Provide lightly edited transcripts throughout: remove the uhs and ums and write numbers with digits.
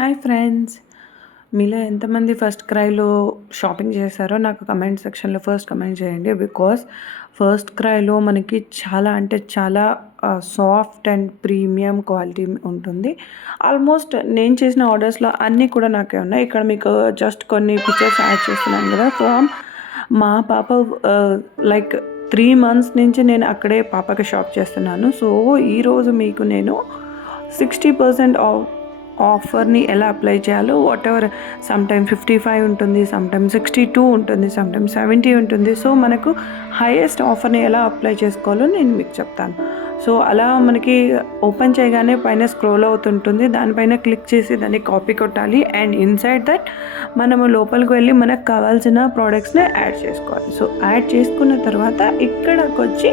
Hi friends! మీలో ఎంతమంది first క్రైలో shopping చేశారో నాకు కమెంట్ సెక్షన్‌లో ఫస్ట్ కమెంట్ చేయండి. బికాజ్ ఫస్ట్ క్రైలో మనకి చాలా అంటే చాలా సాఫ్ట్ అండ్ ప్రీమియం క్వాలిటీ ఉంటుంది. ఆల్మోస్ట్ నేను చేసిన ఆర్డర్స్‌లో అన్నీ కూడా నాకే ఉన్నాయి. ఇక్కడ మీకు జస్ట్ కొన్ని పిక్చర్స్ యాడ్ చేస్తున్నాను కదా! ఫ్రమ్ మా పాప లైక్ 3 మంత్స్ నుంచి నేను అక్కడే పాపకి షాప్ చేస్తున్నాను. సో, ఈరోజు మీకు నేను 60% ఆఫర్‌ని ఎలా అప్లై చేయాలో వాటెవర్ సమ్‌టైమ్ 55 ఉంటుంది, సమ్‌టైమ్ 62 ఉంటుంది, సమ్‌టైమ్ 70 ఉంటుంది. సో, మనకు హైయెస్ట్ ఆఫర్‌ని ఎలా అప్లై చేసుకోవాలో నేను మీకు చెప్తాను. సో, అలా మనకి ఓపెన్ చేయగానే పైన స్క్రోల్ అవుతుంటుంది. దానిపైన క్లిక్ చేసి దాన్ని కాపీ కొట్టాలి. అండ్ ఇన్సైడ్ దట్ మనము లోపలికి వెళ్ళి మనకు కావాల్సిన ప్రోడక్ట్స్‌ని యాడ్ చేసుకోవాలి. సో, యాడ్ చేసుకున్న తర్వాత ఇక్కడకొచ్చి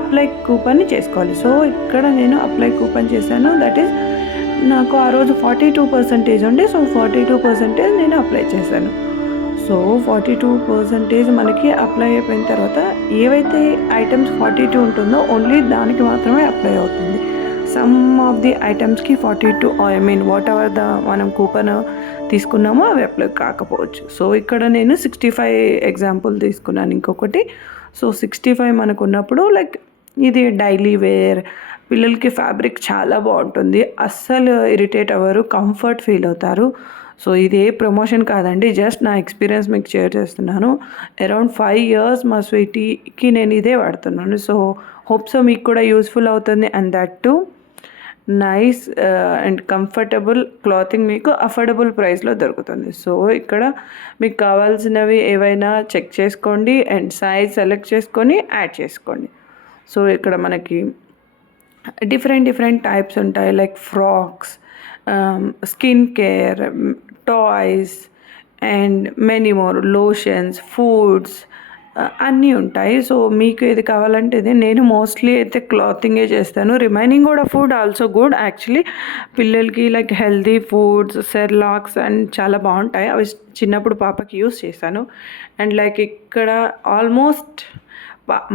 అప్లై కూపన్‌ని చేసుకోవాలి. సో, ఇక్కడ నేను అప్లై కూపన్ చేశాను. దట్ ఈస్ నాకు ఆ రోజు 42% ఉండే. సో, 42% నేను అప్లై చేశాను. సో, 42% మనకి అప్లై అయిపోయిన తర్వాత ఏవైతే ఐటమ్స్ 42 ఉంటుందో ఓన్లీ దానికి మాత్రమే అప్లై అవుతుంది. సమ్ ఆఫ్ ది ఐటమ్స్‌కి 42 వాటెవర్ మనం కూపన్ తీసుకున్నామో అవి అప్లై కాకపోవచ్చు. సో, ఇక్కడ నేను 65 ఎగ్జాంపుల్ తీసుకున్నాను ఇంకొకటి. సో, 65 మనకున్నప్పుడు లైక్ ఇది డైలీ వేర్ పిల్లలకి ఫ్యాబ్రిక్ చాలా బాగుంటుంది. అస్సలు ఇరిటేట్ అవ్వరు, కంఫర్ట్ ఫీల్ అవుతారు. సో, ఇది ఏ ప్రమోషన్ కాదండి, జస్ట్ నా ఎక్స్పీరియన్స్ మీకు షేర్ చేస్తున్నాను. అరౌండ్ 5 ఇయర్స్ మా స్వీటీకి నేను ఇదే వాడుతున్నాను. సో, హోప్ సో మీకు కూడా యూస్ఫుల్ అవుతుంది. And that to nice and comfortable clothing మీకు అఫోర్డబుల్ ప్రైస్లో దొరుకుతుంది. సో, ఇక్కడ మీకు కావాల్సినవి ఏవైనా చెక్ చేసుకోండి అండ్ సైజ్ సెలెక్ట్ చేసుకొని యాడ్ చేసుకోండి. సో, ఇక్కడ మనకి డిఫరెంట్ టైప్స్ ఉంటాయి. Like frocks, skin care, toys and many more, lotions, foods అన్నీ ఉంటాయి. సో, మీకు ఏది కావాలంటే ఇది. నేను మోస్ట్లీ అయితే క్లాతింగే చేస్తాను. రిమైనింగ్ కూడా ఫుడ్ ఆల్సో గుడ్ యాక్చువల్లీ. పిల్లలకి like healthy foods, Cerelacs and చాలా బాగుంటాయి. అవి చిన్నప్పుడు పాపకి యూస్ చేశాను. అండ్ లైక్ ఇక్కడ ఆల్మోస్ట్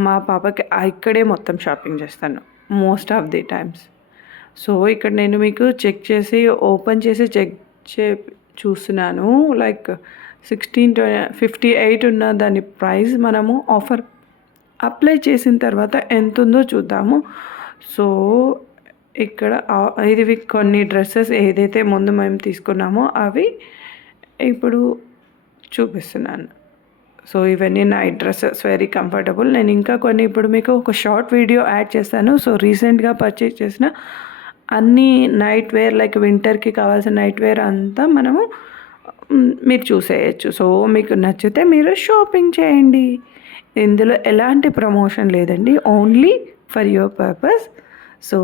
మా పాపకి ఇక్కడే మొత్తం షాపింగ్ చేస్తాను most of the times. So, ఇక్కడ నేను మీకు చెక్ చేసి ఓపెన్ చేసి చూస్తున్నాను. లైక్ 58 ఉన్న దాని ప్రైస్ మనము ఆఫర్ అప్లై చేసిన తర్వాత ఎంత ఉందో చూద్దాము. సో, ఇక్కడ ఇది కొన్ని డ్రెస్సెస్ ఏదైతే ముందు మేము తీసుకున్నామో అవి ఇప్పుడు చూపిస్తున్నాను. సో, ఇవన్నీ నైట్ డ్రెస్సెస్ వెరీ కంఫర్టబుల్. నేను ఇంకా కొన్ని ఇప్పుడు మీకు ఒక షార్ట్ వీడియో యాడ్ చేస్తాను. సో, రీసెంట్గా పర్చేస్ చేసిన అన్నీ నైట్ వేర్ లైక్ వింటర్కి కావాల్సిన నైట్ వేర్ అంతా మనము మీరు చూసేయచ్చు. సో, మీకు నచ్చితే మీరు షాపింగ్ చేయండి. ఇందులో ఎలాంటి ప్రమోషన్ లేదండి, only for your purpose. So,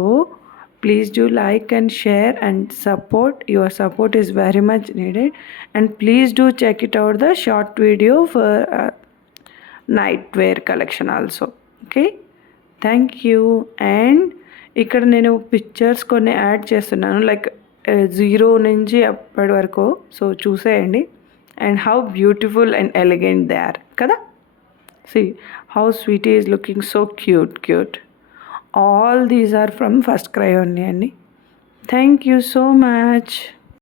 please do like and share and support. Your support is very much needed. And please do check it out the short video for night wear collection also. Okay, thank you. And ఇక్కడ నేను pictures కొన్ని add చేస్తున్నాను like 0 నుంచి అప్పటి వరకు. So, చూసేయండి. And how beautiful and elegant they are కదా. See how Sweetie is looking so cute. All these are from First Cry only. Thank you so much.